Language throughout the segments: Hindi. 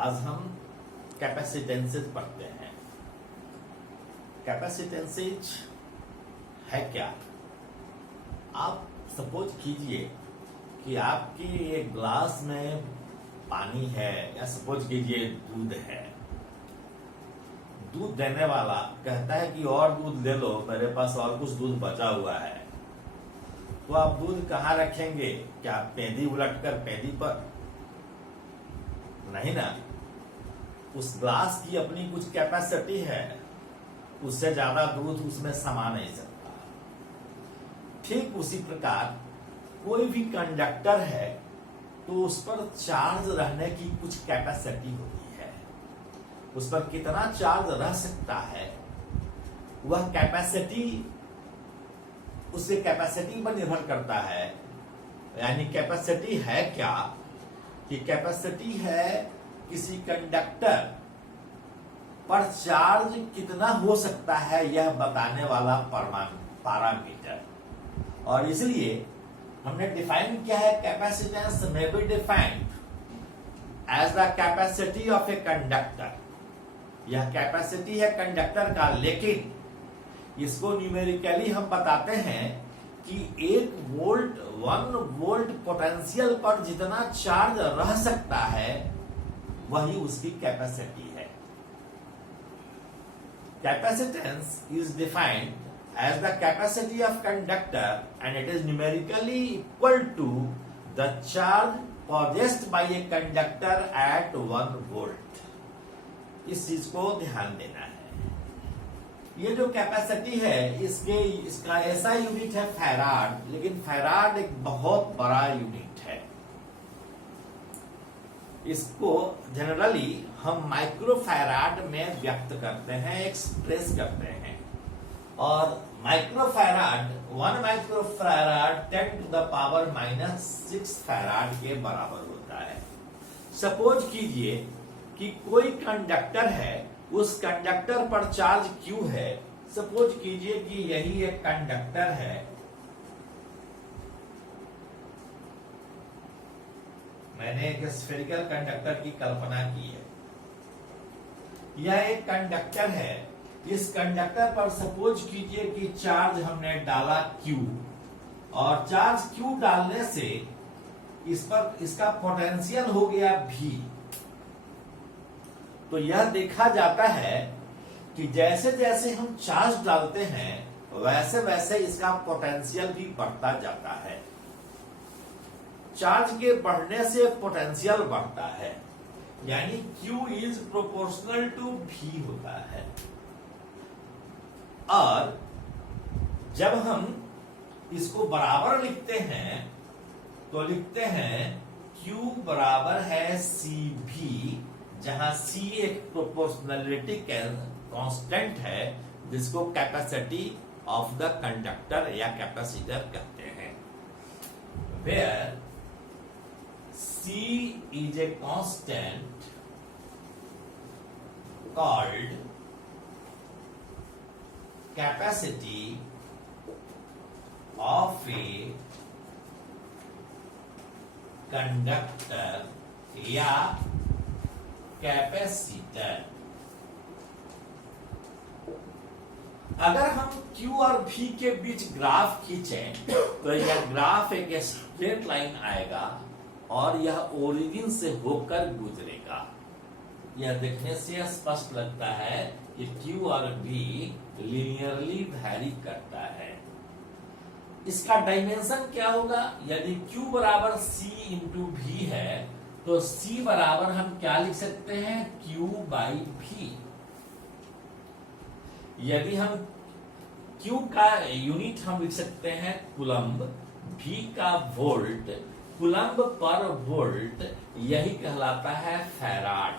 आज हम कैपेसिटेंसेज पढ़ते हैं। कैपेसिटेंसेज है क्या? आप सपोज कीजिए कि आपके एक ग्लास में पानी है, या सपोज कीजिए दूध है। दूध देने वाला कहता है कि और दूध ले लो, मेरे पास और कुछ दूध बचा हुआ है। तो आप दूध कहाँ रखेंगे? क्या पेंदी उलटकर पेंदी पर? नहीं ना। उस ग्लास की अपनी कुछ कैपेसिटी है, उससे ज्यादा दूध उसमें समा नहीं सकता। ठीक उसी प्रकार कोई भी कंडक्टर है तो उस पर चार्ज रहने की कुछ कैपेसिटी होती है। उस पर कितना चार्ज रह सकता है, वह कैपेसिटी उसके कैपेसिटी पर निर्भर करता है। यानी कैपेसिटी है क्या? कि कैपेसिटी है किसी कंडक्टर पर चार्ज कितना हो सकता है, यह बताने वाला पैरामीटर। और इसलिए हमने डिफाइन किया है, कैपेसिटेंस में be defined as the capacity of a conductor. यह कैपेसिटी है कंडक्टर का, लेकिन इसको न्यूमेरिकली हम बताते हैं कि 1 वोल्ट पोटेंशियल पर जितना चार्ज रह सकता है वही उसकी कैपेसिटी है। Capacitance is defined as the capacity of conductor and it is numerically equal to the charge possessed by a conductor at 1 volt। इस चीज को ध्यान देना है। ये जो कैपेसिटी है इसका ऐसा यूनिट है फैराड, लेकिन फैराड एक बहुत बड़ा यूनिट है। इसको जनरली हम माइक्रोफैराड में व्यक्त करते हैं, एक्सप्रेस करते हैं। और माइक्रोफैराड 1 माइक्रोफैराड 10⁻⁻6 फैराड के बराबर होता है। सपोज कीजिए कि कोई कंडक्टर है, उस कंडक्टर पर चार्ज Q है। सपोज कीजिए कि यही एक कंडक्टर है। मैंने एक स्फेरिकल कंडक्टर की कल्पना की है। यह एक कंडक्टर है। इस कंडक्टर पर सपोज कीजिए कि चार्ज हमने डाला Q, और चार्ज Q डालने से इस पर इसका पोटेंशियल हो गया V। तो यह देखा जाता है कि जैसे जैसे हम चार्ज डालते हैं वैसे वैसे इसका पोटेंशियल भी बढ़ता जाता है। चार्ज के बढ़ने से पोटेंशियल बढ़ता है, यानी Q is proportional to V होता है। और जब हम इसको बराबर लिखते हैं तो लिखते हैं Q बराबर है CV, जहां C एक प्रोपोर्शनलिटी कांस्टेंट है, जिसको कैपेसिटी ऑफ द कंडक्टर या कैपेसिटर कहते हैं। Where C is a constant called capacity of a conductor या कैपेसिटर। अगर हम Q और V के बीच ग्राफ खींचें तो यह ग्राफ एक स्ट्रेट लाइन आएगा और यह ओरिजिन से होकर गुजरेगा। यह देखने से स्पष्ट लगता है कि Q और V लीनियरली वैरी करता है। इसका डायमेंशन क्या होगा? यदि Q बराबर C इंटू V है तो C बराबर हम क्या लिख सकते हैं? Q by V। यदि हम Q का यूनिट हम लिख सकते हैं कूलम्ब, V का वोल्ट, कूलम्ब पर वोल्ट, यही कहलाता है फैराड।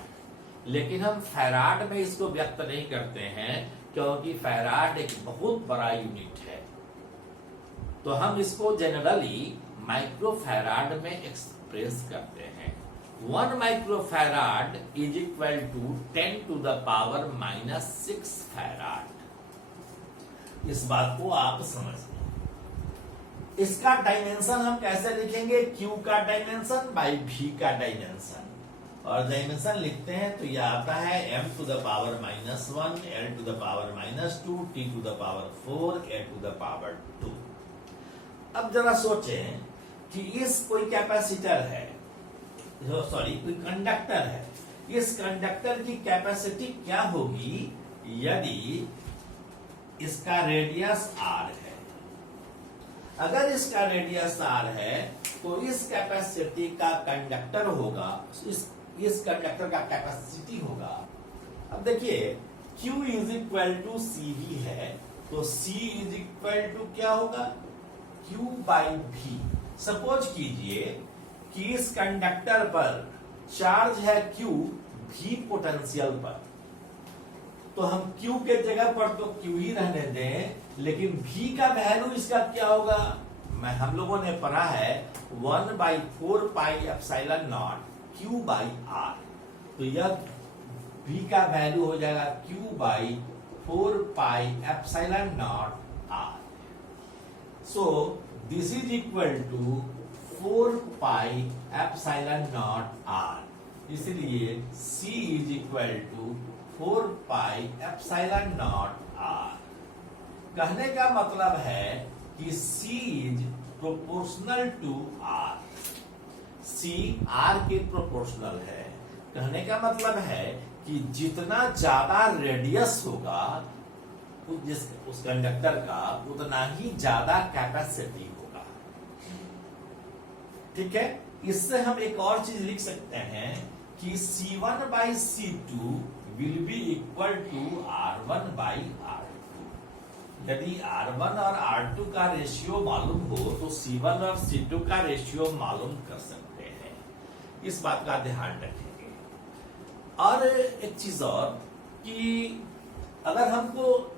लेकिन हम फैराड में इसको व्यक्त नहीं करते हैं क्योंकि फैराड एक बहुत बड़ा यूनिट है। तो हम इसको जनरली माइक्रोफैराड में एक्सप्रेस करते हैं। 1 microfarad is equal to 10⁻⁻6 farad. इस बात को आप समझ लें। इसका डायमेंशन हम कैसे लिखेंगे? Q का डायमेंशन बाई V का डायमेंशन। और डायमेंशन लिखते हैं तो यह आता है m to the power -1, l to the power -2, t to the power 4, a to the power 2। अब जरा सोचें कि इस कोई कैपेसिटर है, सॉरी कोई कंडक्टर है, इस कंडक्टर की कैपेसिटी क्या होगी यदि इसका रेडियस r है। अगर इसका रेडियस r है तो इस कैपेसिटी का कंडक्टर होगा, इस कंडक्टर का कैपेसिटी होगा। अब देखिए Q इज इक्वल टू सी भी है, तो C इज इक्वल टू क्या होगा, Q बाई V। सपोज कीजिए कि इस कंडक्टर पर चार्ज है Q V पोटेंशियल पर, तो हम Q के जगह पर तो Q ही रहने दें, लेकिन V का वैल्यू इसका क्या होगा, हम लोगों ने पढ़ा है 1/4 pi epsilon naught Q by R। तो यह V का वैल्यू हो जाएगा Q by 4 pi epsilon naught R। So this is equal to 4 pi epsilon naught R। इसलिए C is equal to 4 pi epsilon naught R। कहने का मतलब है कि C is proportional to R। C R के प्रोपोर्शनल है। कहने का मतलब है कि जितना ज्यादा रेडियस होगा उस कंडक्टर का, उतना ही ज्यादा कैपेसिटी होगा। ठीक है, इससे हम एक और चीज लिख सकते हैं कि C1 by C2 will be equal to R1 by R2। यदि R1 और R2 का रेशियो मालूम हो तो C1 और C2 का रेशियो मालूम कर सकते हैं। इस बात का ध्यान रखेंगे। और एक चीज और कि अगर हमको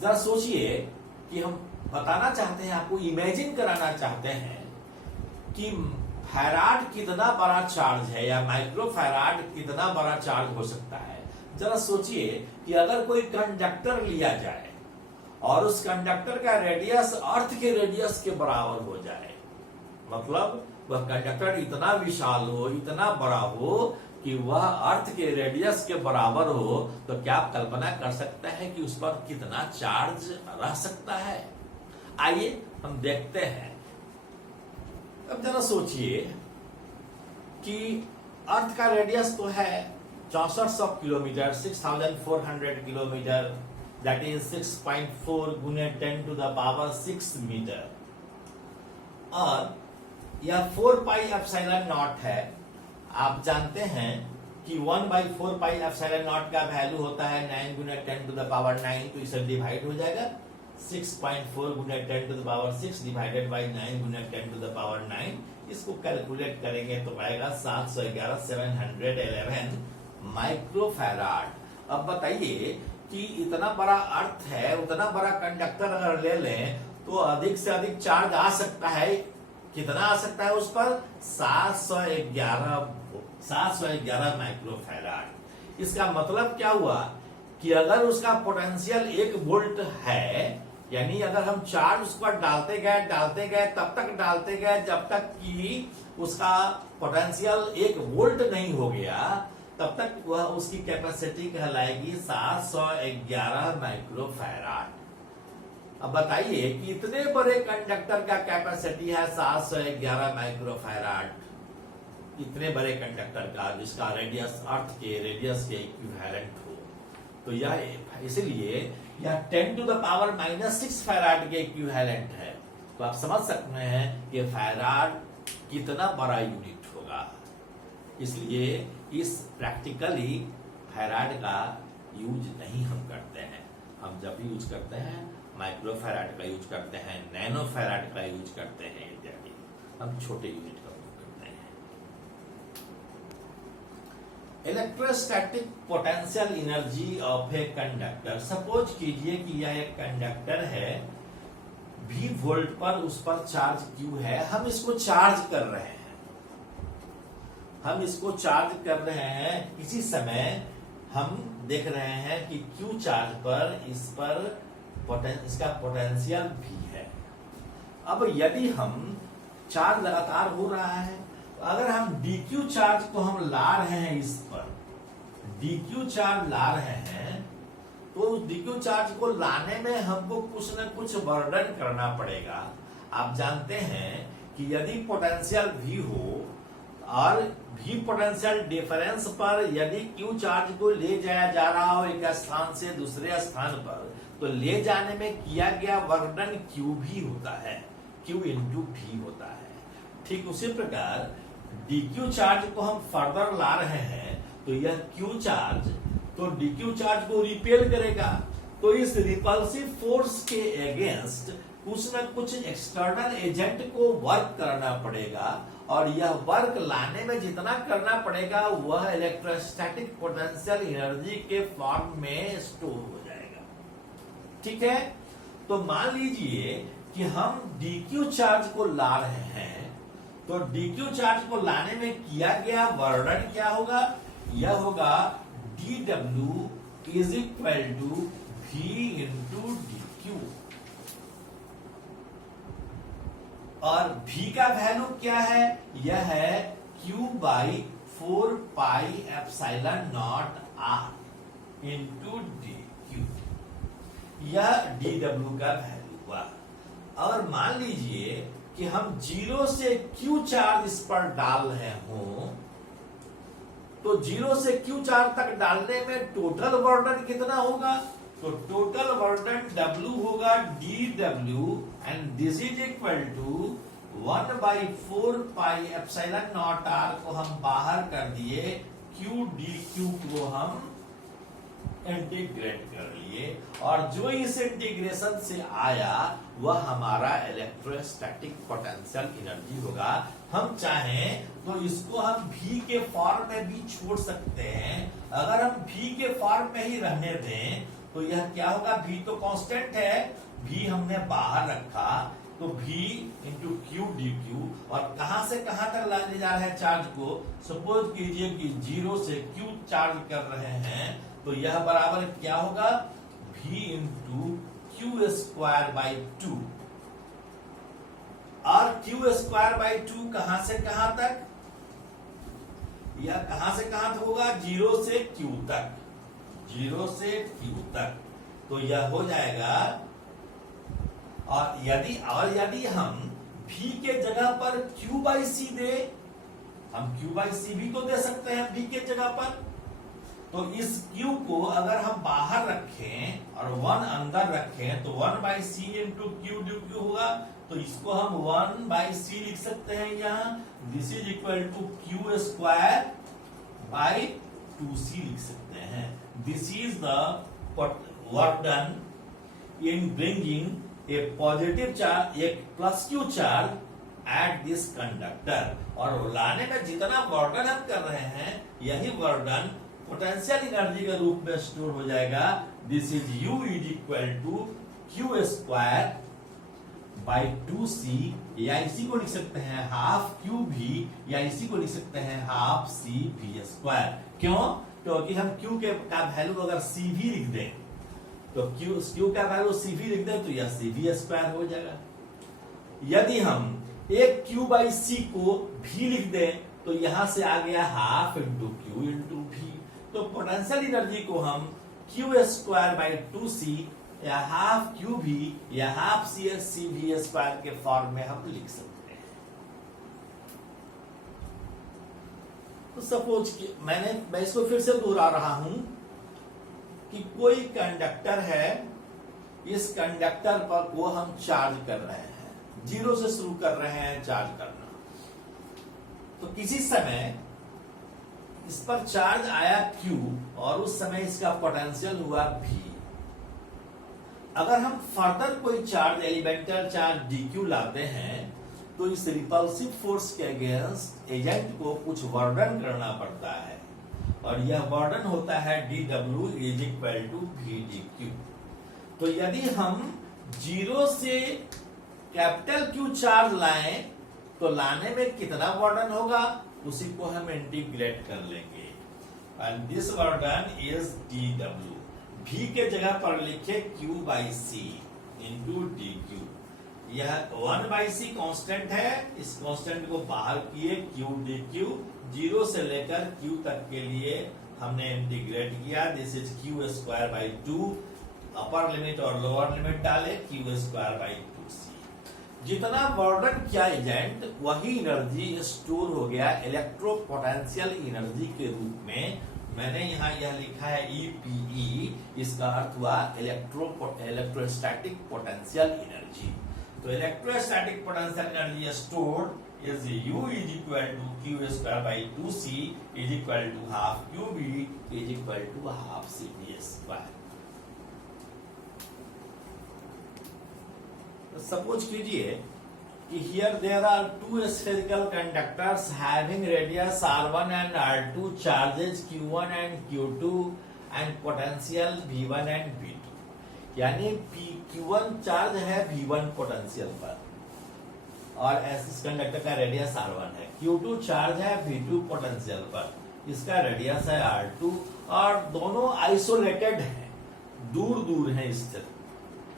जरा सोचिए कि हम बताना चाहते हैं, आपको इमेजिन कराना चाहते हैं कि फैराड कितना बड़ा चार्ज है या माइक्रो फैराड कितना बड़ा चार्ज हो सकता है। जरा सोचिए कि अगर कोई कंडक्टर लिया जाए और उस कंडक्टर का रेडियस अर्थ के रेडियस के बराबर हो जाए, मतलब वह कंडक्टर इतना विशाल हो, इतना बड़ा हो कि वह अर्थ के रेडियस के बराबर हो, तो क्या आप कल्पना कर सकते हैं कि उस पर कितना चार्ज रह सकता है। आइए हम देखते हैं। अब जरा सोचिए कि अर्थ का रेडियस तो है 6400 किलोमीटर, 6400 किलोमीटर, दैट इज 6.4 गुने 10 टू द पावर 6 मीटर, और यह 4 पाई एप्सिलॉन नॉट है। आप जानते हैं कि 1/4 पाई एप्सिलॉन नॉट का वैल्यू होता है 9 गुने 10 टू द पावर 9, तो इसे डिवाइड हो जाएगा 6.4 गुने 10 to the power 6 divided by 9 गुने 10 टू द पावर 9। इसको कैलकुलेट करेंगे तो आएगा 711 माइक्रो फैराड। अब बताइए कि इतना बड़ा अर्थ है, उतना बड़ा कंडक्टर अगर ले लें तो अधिक से अधिक चार्ज आ सकता है। कितना आ सकता है उस पर, 711 माइक्रो फैराड। इसका मतलब क्या हुआ कि अगर उसका पोटेंशियल 1 वोल्ट है, यानी अगर हम चार्ज उस पर डालते गए तब तक डालते गए जब तक कि उसका पोटेंशियल 1 वोल्ट नहीं हो गया, तब तक वह उसकी कैपेसिटी कहलाएगी 711 माइक्रो फैराड। अब बताइए कि इतने बड़े कंडक्टर का कैपेसिटी है 711 माइक्रो फैराड। इतने बड़े कंडक्टर का जिसका रेडियस अर्थ के रेडियस के इक्विवेलेंट हो, तो यह इसलिए यह 10 टू द पावर -6 फैराड के इक्विवेलेंट है। तो आप समझ सकते हैं कि फैराड कितना बड़ा यूनिट होगा। इसलिए इस प्रैक्टिकली फैराड का यूज नहीं हम करते हैं। हम जब यूज करते हैं माइक्रो फैराड का यूज करते हैं, नैनो फैराड का यूज करते हैं इत्यादि। हम छोटे यूनिट का उपयोग करते हैं। Electrostatic potential energy of a conductor. Suppose कीजिए कि यह एक कंडक्टर है, V वोल्ट पर उस पर चार्ज Q है। हम इसको चार्ज कर रहे हैं, इसी समय हम देख रहे हैं कि Q चार्ज पर इस पर इसका पोटेंशियल भी है। अब यदि हम चार्ज लगातार हो रहा है अगर हम dq चार्ज को हम ला रहे हैं इस पर, dq चार्ज ला रहे हैं, तो उस dq चार्ज को लाने में हमको कुछ न कुछ वर्णन करना पड़ेगा। आप जानते हैं कि यदि पोटेंशियल v हो और v पोटेंशियल डिफरेंस पर यदि q चार्ज को ले जाया जा रहा हो एक स्थान से दूसरे स्थान पर, तो ले जाने में किया गया वर्णन q भी होता है, q इंटू v होता है। ठीक उसी प्रकार dq चार्ज को हम फर्दर ला रहे हैं, तो यह q चार्ज तो dq चार्ज को रिपेल करेगा, तो इस रिपल्सिव फोर्स के अगेंस्ट कुछ न कुछ एक्सटर्नल एजेंट को वर्क करना पड़ेगा, और यह वर्क लाने में जितना करना पड़ेगा वह इलेक्ट्रोस्टैटिक पोटेंशियल एनर्जी के फॉर्म में स्टोर हो जाएगा। ठीक है, तो मान लीजिए कि हम dq चार्ज को ला रहे हैं, तो dq चार्ज को लाने में किया गया वर्णन क्या होगा? यह होगा dw is equal to v into dq, और v का वैल्यू क्या है? यह है q by 4 pi epsilon naught r into dq, यह dw का वैल्यू हुआ। और मान लीजिए कि हम 0 से q चार्ज इस पर डाल रहे हों, तो 0 से q चार्ज तक डालने में टोटल वर्णन कितना होगा? तो टोटल वर्णन W होगा dW, and this is equal to 1/4 pi epsilon naught r को हम बाहर कर दिए, q dq को हम इंटीग्रेट कर लिए, और जो इस इंटीग्रेशन से आया वह हमारा इलेक्ट्रोस्टैटिक पोटेंशियल एनर्जी होगा। हम चाहें तो इसको हम v के फॉर्म में भी छोड़ सकते हैं। अगर हम v के फॉर्म में ही रहने दें तो यह क्या होगा? v तो कांस्टेंट है, v हमने बाहर रखा, तो v into Q D Q, और कहां से कहां तक ले जा रहे हैं चार्ज को? सपोज कीजिए कि 0 से q चार्ज कर रहे हैं, तो यह बराबर क्या होगा? v into Q square by 2, और क्यू स्क्वायर बाई 2 कहां से कहां तक? यह कहां से कहां तक होगा? 0 से q तक, 0 से q तक, तो यह हो जाएगा। और यदि हम v के जगह पर q बाई सी दे, हम q बाई सी भी तो दे सकते हैं v के जगह पर, तो इस q को अगर हम बाहर रखें और 1 अंदर रखें तो 1/c into Q D Q होगा, तो इसको हम 1/c लिख सकते हैं यहाँ, this is equal to Q square by 2c लिख सकते हैं। This is the work done in bringing a positive charge, एक plus Q charge at this conductor, और लाने में जितना वर्णन हम कर रहे हैं यही वर्णन पोटेंशियल एनर्जी के रूप में स्टोर हो जाएगा। This is u is equal to Q square by 2c, या इसी को लिख सकते हैं हाफ क्यू भी, या इसी को लिख सकते हैं हाफ सी भी स्क्वायर। क्यों? क्योंकि हम q का वैल्यू अगर c भी लिख दें, तो q का वैल्यू c भी लिख दें तो यह c भी स्क्वायर हो जाएगा। यदि हम एक q बाई सी को भी लिख दें तो यहां से आ गया हाफ इंटू क्यू इंटू भी, तो पोटेंशियल एनर्जी को हम क्यू स्क्वायर बाई 2c या हाफ क्यू भी या हाफ सी भी स्क्वायर के फॉर्म में हम लिख सकते हैं। तो सपोज कि मैं इसको फिर से दोहरा रहा हूं कि कोई कंडक्टर है, इस कंडक्टर पर को हम चार्ज कर रहे हैं, 0 से शुरू कर रहे हैं चार्ज करना, तो किसी समय इस पर चार्ज आया Q और उस समय इसका पोटेंशियल हुआ V। अगर हम फर्दर कोई चार्ज, एलिमेंटल चार्ज dQ लाते हैं, तो इस रिपल्सिव फोर्स के अगेंस्ट एजेंट को कुछ वर्णन करना पड़ता है, और यह वर्णन होता है dW is equal to V dQ। तो यदि हम 0 से कैपिटल Q चार्ज लाएं तो लाने में कितना वर्णन होगा, उसी को हम इंटीग्रेट कर लेंगे, एंड दिस वर्णन इज dW। v के जगह पर लिखे q बाई सी इंटू डी क्यू, यह 1/c कांस्टेंट है, इस कांस्टेंट को बाहर किए क्यू डी क्यू, 0 से लेकर q तक के लिए हमने इंटीग्रेट किया। This is Q square by 2, upper limit और लोअर लिमिट डाले, क्यू स्क्वायर बाई 2c। जितना बर्डन किया एजेंट वही एनर्जी स्टोर हो गया इलेक्ट्रो पोटेंशियल एनर्जी के रूप में। मैंने यहाँ यह लिखा है EPE, इसका अर्थ हुआ इलेक्ट्रोस्टैटिक पोटेंशियल एनर्जी। तो electrostatic potential energy stored is U is equal to Q square by 2c is equal to half QB is equal to half CB square. Suppose कीजिए कि here there are two spherical conductors having radius r1 and r2, charges q1 and q2 and potential v1 and v2। यानी q1 चार्ज है v1 पोटेंशियल पर और इस कंडक्टर का रेडियस r1 है, q2 चार्ज है v2 पोटेंशियल पर, इसका रेडियस है r2 और दोनों आइसोलेटेड हैं, दूर दूर हैं स्थित,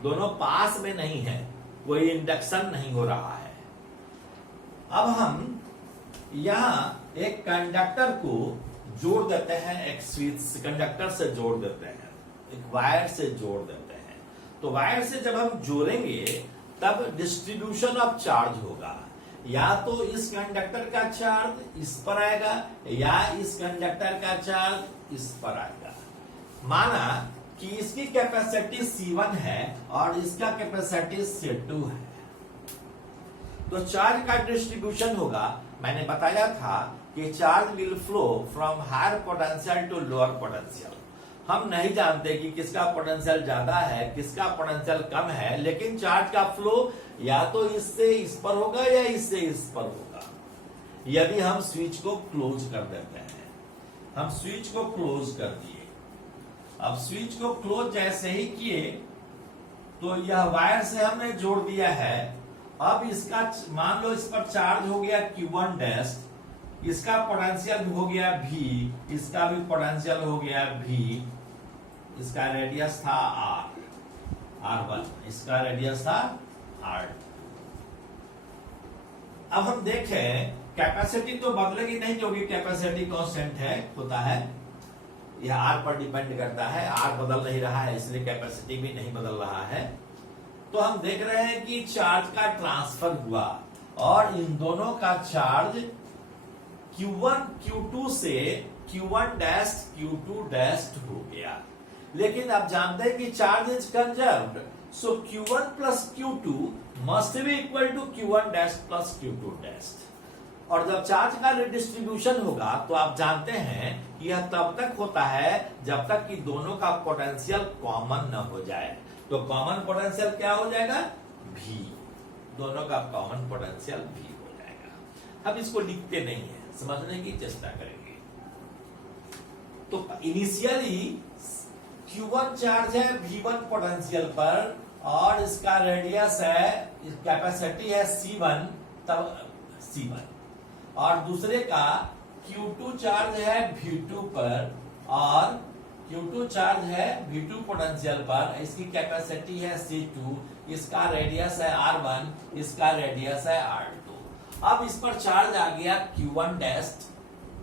दोनों पास में नहीं है, कोई इंडक्शन नहीं हो रहा है। अब हम यहां एक कंडक्टर को जोड़ देते हैं, एक स्विच कंडक्टर से जोड़ देते हैं, एक वायर से जोड़ देते हैं। तो वायर से जब हम जोड़ेंगे तब डिस्ट्रीब्यूशन ऑफ चार्ज होगा, या तो इस कंडक्टर का चार्ज इस पर आएगा या इस कंडक्टर का चार्ज इस पर आएगा। माना कि इसकी कैपेसिटी C1 है और इसका कैपेसिटी C2 है, तो चार्ज का डिस्ट्रीब्यूशन होगा। मैंने बताया था कि charge will flow from higher potential to lower potential. हम नहीं जानते कि किसका पोटेंशियल ज्यादा है, किसका पोटेंशियल कम है, लेकिन चार्ज का फ्लो या तो इससे इस पर होगा या इससे इस पर होगा। यदि हम स्विच को क्लोज कर देते हैं, हम स्विच को क्लोज कर दिए, अब स्विच को क्लोज जैसे ही किए तो यह वायर से हमने जोड़ दिया है। अब इसका मान लो इस पर चार्ज हो गया Q1 डैश, इसका पोटेंशियल हो गया V, इसका भी पोटेंशियल हो गया V, इसका रेडियस था R1, इसका रेडियस था R2। अब हम देखें कैपेसिटी तो बदलेगी नहीं क्योंकि कैपेसिटी कांस्टेंट है होता है, यह R पर डिपेंड करता है, R बदल नहीं रहा है इसलिए कैपेसिटी भी नहीं बदल रहा है। तो हम देख रहे हैं कि चार्ज का ट्रांसफर हुआ और इन दोनों का चार्ज Q1 Q2 से Q1 डैश Q2 डैश हो गया। लेकिन आप जानते हैं कि charge is conserved, so Q1 plus Q2 must be equal to Q1 dash plus Q2 dash. और जब चार्ज का रिडिस्ट्रीब्यूशन होगा तो आप जानते हैं कि यह तब तक होता है जब तक कि दोनों का पोटेंशियल कॉमन न हो जाए। तो कॉमन पोटेंशियल क्या हो जाएगा? V। दोनों का कॉमन पोटेंशियल V हो जाएगा। हम इसको लिखते नहीं है, समझने की चेष्टा करेंगे। तो इनिशियली Q1 चार्ज है V1 पोटेंशियल पर और इसका रेडियस है, कैपेसिटी है C1, तब C1, और दूसरे का Q2 चार्ज है V2 पर और Q2 चार्ज है V2 पोटेंशियल पर, इसकी कैपेसिटी है C2, इसका रेडियस है R1, इसका रेडियस है R2। अब इस पर चार्ज आ गया Q1 डैश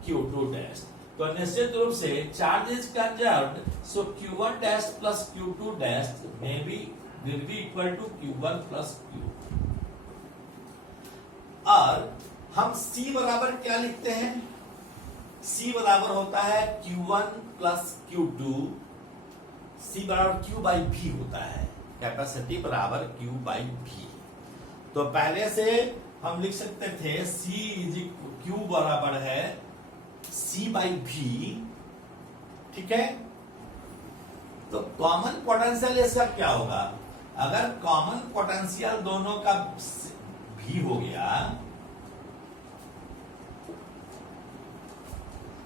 Q2 डैश, तो निश्चित रूप से charge is conserved, so Q1 dash plus Q2 dash में भी will be equal to Q1 plus Q। और हम C बराबर क्या लिखते हैं? C बराबर होता है Q1 प्लस Q2, C बराबर Q बाई V होता है, कैपेसिटी बराबर Q बाई V। तो पहले से हम लिख सकते थे C इज Q बराबर है C बाई V, ठीक है। तो कॉमन पोटेंशियल इसका क्या होगा? अगर कॉमन पोटेंशियल दोनों का V हो गया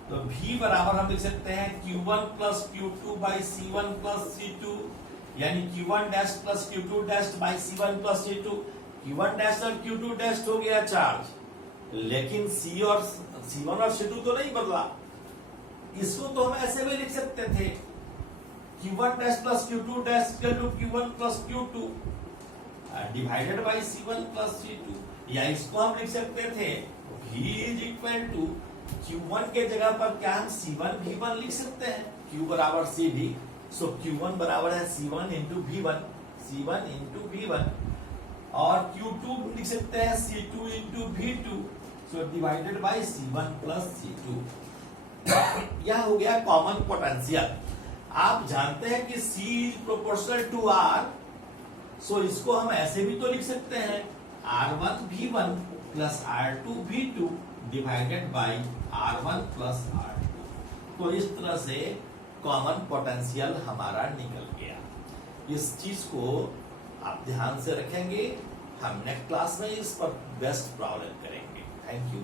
तो V बराबर हम लिख सकते हैं Q1 plus Q2 by C1 plus C2, यानी Q1 dash plus Q2 dash by C1 plus C2। Q1 dash और Q2 डैश हो गया चार्ज, लेकिन C1 और C2 तो नहीं बदला। इसको तो हम ऐसे भी लिख सकते थे Q1 dash plus Q2 dash equal to Q1 plus Q2, divided by C1 plus C2, या इसको हम लिख सकते थे V is equal to Q1 के जगह पर क्या हम C1 V1 लिख सकते हैं, Q बराबर CV, सो Q1 बराबर है C1 into V1, C1 into V1, और Q2 लिख सकते हैं C2 into V2, so divided by C1 plus C2। यह हो गया कॉमन पोटेंशियल। आप जानते हैं कि C is proportional to R, so इसको हम ऐसे भी तो लिख सकते हैं R1 V1 plus R2 V2 divided by R1 plus R2। तो इस तरह से कॉमन पोटेंशियल हमारा निकल गया। इस चीज को आप ध्यान से रखेंगे, हम नेक्स्ट क्लास में इस पर बेस्ट प्रॉब्लम करेंगे। Thank you.